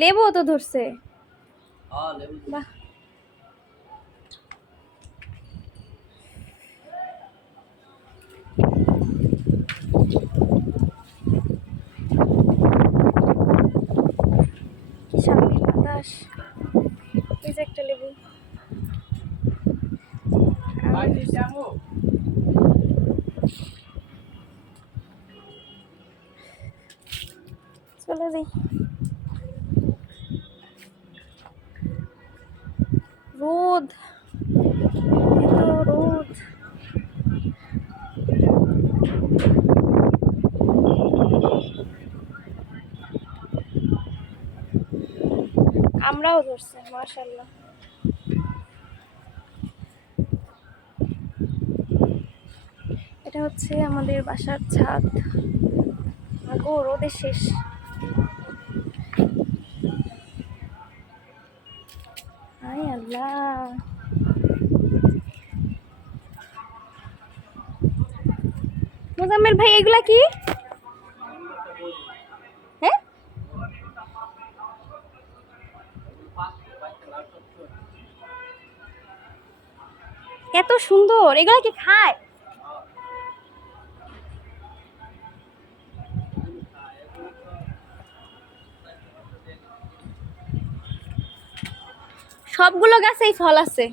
লেবুও তো ধরছে। হ্যাঁ লেবু বাহ। বাতাস। এই যে একটা লেবু। চলে যাই। রোদ। রোদ। আমরাও ধরছে মাশাল্লাহ এটা হচ্ছে আমাদের বাসার ছাদ। আগো রোদের শেষ। আয় আল্লাহ মোজাম্মেল ভাই এগুলা কি? হ্যাঁ? এত সুন্দর এগুলা কি খায়? সবগুলো গাছেই ফল আছে।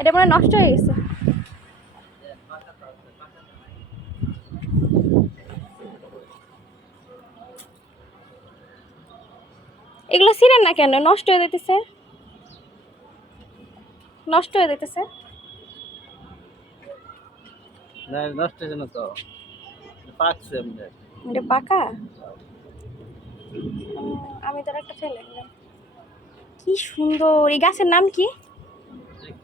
এটা মনে নষ্ট হয়ে গেছে। এগুলো ছিঁড়েন না কেন? নষ্ট হয়ে যেতেছে নষ্ট হয়ে যেতেছে না নষ্ট হয়েছে না তো? পাকছে এমনি এটা পাকা? আমি তোর একটা ফেলে দিলাম। কি সুন্দর এই গাছের নাম কি?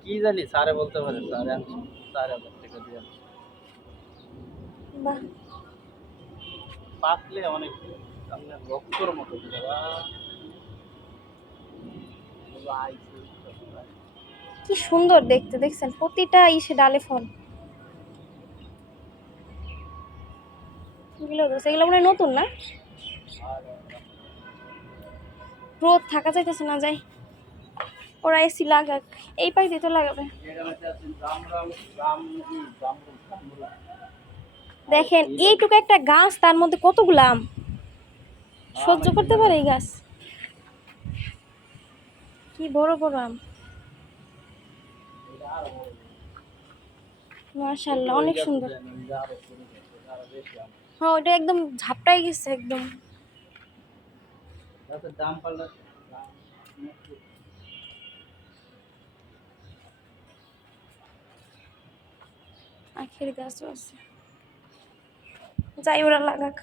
কি জানি স্যারে বলতে পারে স্যারে স্যারে থেকে দিয়ে বাহ। পাকলে অনেক আপনার রক্তর মতো। কি সুন্দর দেখতে দেখছেন? প্রতিটা ইসে ডালে ফল। এগুলো এগুলো মনে নতুন না? রোদ থাকা যাইতেছে না যাই। ওরা এসি লাগাক এই পাই লাগাবে কি, জামরুল, জামরুল। দেখেন এইটুকু একটা গাছ তার মধ্যে কতগুলো আম? সহ্য করতে পারে এই গাছ। কি বড় বড় আম। মাশাল্লাহ অনেক সুন্দর। হ্যাঁ ওটা একদম ঝাপটাই গেছে একদম। দাম পাল্লা আখের গাছও আছে। যাই ওরা লাগাক।